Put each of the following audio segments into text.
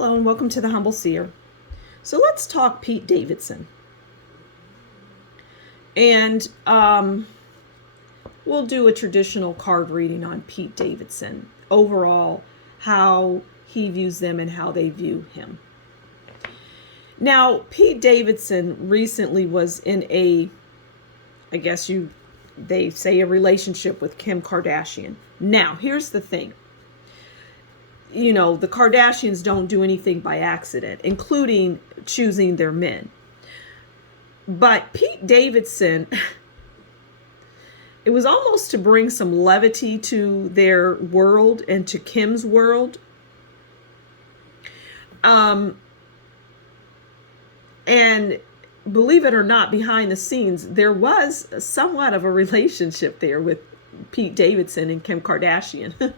Hello and welcome to the Humble Seer. So let's talk Pete Davidson. And we'll do a traditional card reading on Pete Davidson. Overall, how he views them and how they view him. Now, Pete Davidson recently was in they say a relationship with Kim Kardashian. Now, here's the thing. You know, the Kardashians don't do anything by accident, including choosing their men. But Pete Davidson, it was almost to bring some levity to their world and to Kim's world. And believe it or not, behind the scenes, there was somewhat of a relationship there with Pete Davidson and Kim Kardashian.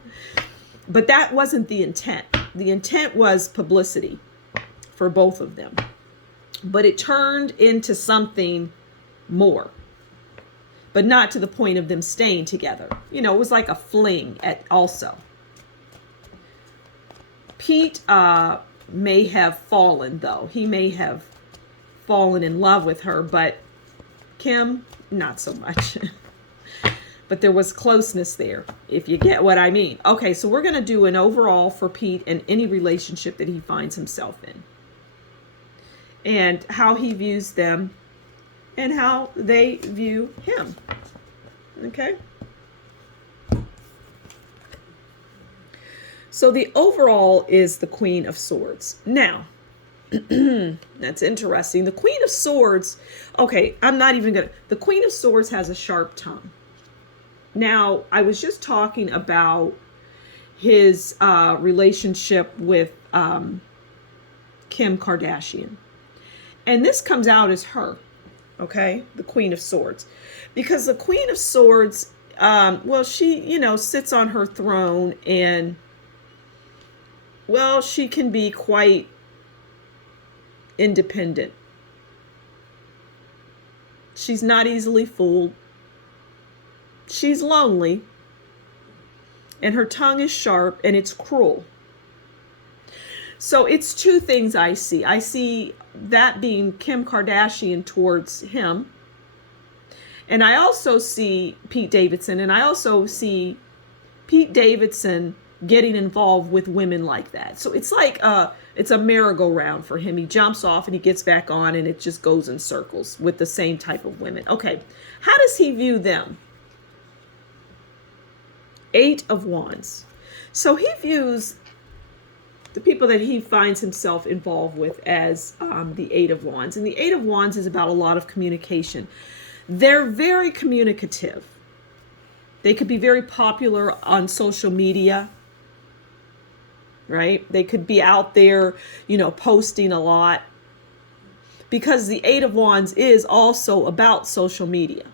But that wasn't the intent. The intent was publicity for both of them. But it turned into something more. But not to the point of them staying together. You know, it was like a fling also. Pete may have fallen, though. He may have fallen in love with her, but Kim, not so much. But there was closeness there, if you get what I mean. Okay, so we're going to do an overall for Pete and any relationship that he finds himself in. And how he views them and how they view him. Okay? So the overall is the Queen of Swords. Now, that's interesting. The Queen of Swords, okay, the Queen of Swords has a sharp tongue. Now, I was just talking about his relationship with Kim Kardashian. And this comes out as her, okay? The Queen of Swords. Because the Queen of Swords, she, sits on her throne and, she can be quite independent. She's not easily fooled. She's lonely, and her tongue is sharp, and it's cruel. So it's two things I see. I see that being Kim Kardashian towards him, and I also see Pete Davidson, and I also see Pete Davidson getting involved with women like that. So it's like it's a merry-go-round for him. He jumps off and he gets back on, and it just goes in circles with the same type of women. Okay, how does he view them? 8 of Wands. So he views the people that he finds himself involved with as the 8 of Wands. And the 8 of Wands is about a lot of communication. They're very communicative. They could be very popular on social media, right? They could be out there, posting a lot. Because the 8 of Wands is also about social media.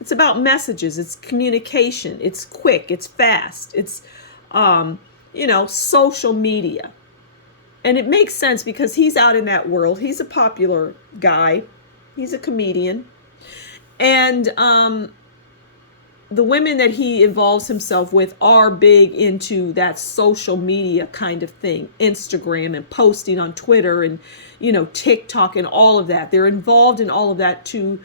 It's about messages. It's communication. It's quick. It's fast. It's, social media. And it makes sense because he's out in that world. He's a popular guy. He's a comedian. And the women that he involves himself with are big into that social media kind of thing. Instagram and posting on Twitter and, TikTok and all of that. They're involved in all of that to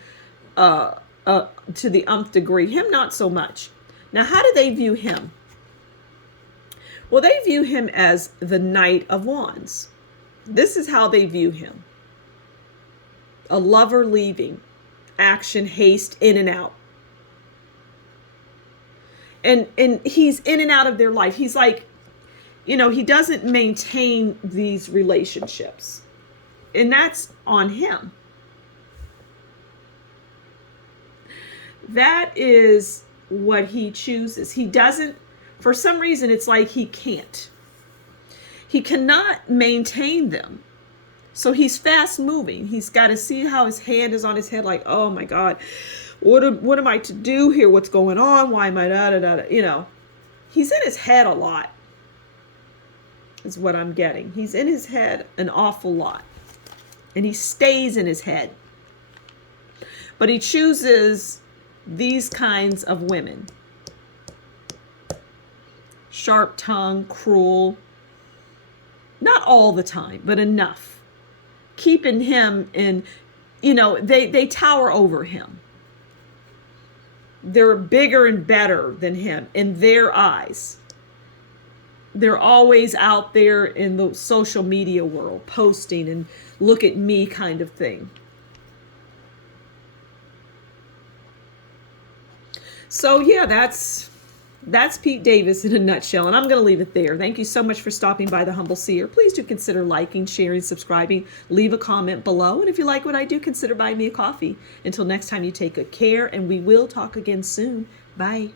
the nth degree. Him, not so much. Now, how do they view him? Well, they view him as the Knight of Wands. This is how they view him. A lover leaving. Action, haste, in and out. And he's in and out of their life. He's like, he doesn't maintain these relationships. And that's on him. That is what he chooses. He doesn't, for some reason, it's like he can't. He cannot maintain them. So he's fast moving. He's got to see how his hand is on his head, like, oh my God, what am I to do here? What's going on? Why am I He's in his head a lot, is what I'm getting. He's in his head an awful lot. And he stays in his head. But he chooses these kinds of women. sharp tongue, cruel. Not all the time, but enough. Keeping him in, they tower over him. They're bigger and better than him in their eyes. They're always out there in the social media world, posting and look at me kind of thing. So yeah, that's Pete Davis in a nutshell, and I'm going to leave it there. Thank you so much for stopping by the Humble Seer. Please do consider liking, sharing, subscribing, leave a comment below, and if you like what I do, consider buying me a coffee. Until next time, you take good care, and we will talk again soon. Bye.